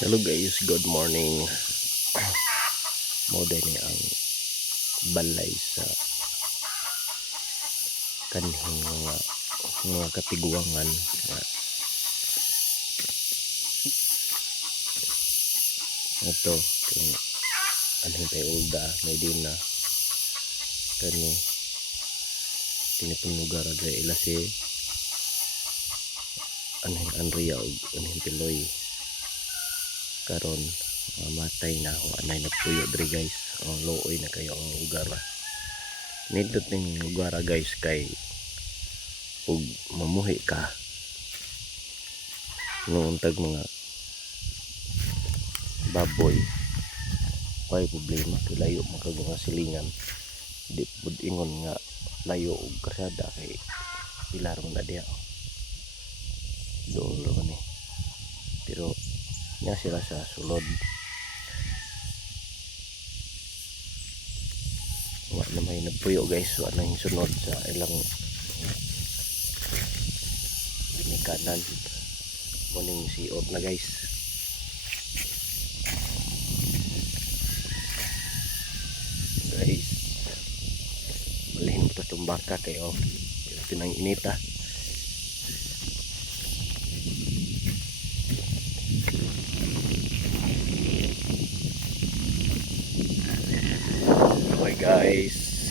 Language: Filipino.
Hello guys, good morning. Moday ni ang balay sa kanhing mga katiguangan nga ito kung anhin tayo ulda may din na kani tinipong lugar adre ila si anhin Andrea ug anhin Piloy karon matay na ako anay nagpuyo dre guys. Looy na kayo ang lugar nindot ning lugar guys kay ug mamuhi ka noon tag mga baboy may problema kay layo magkag mga silingan di pud ingon nga layo og karsada kay pilar man na diha doon man eh pero nya sila sa sulod wa na may nagpuyo guys wa na yung sunod sa ilang binikanan muning siot na guys. Balihin mo itong baka kayo ito nang inita. Okay guys,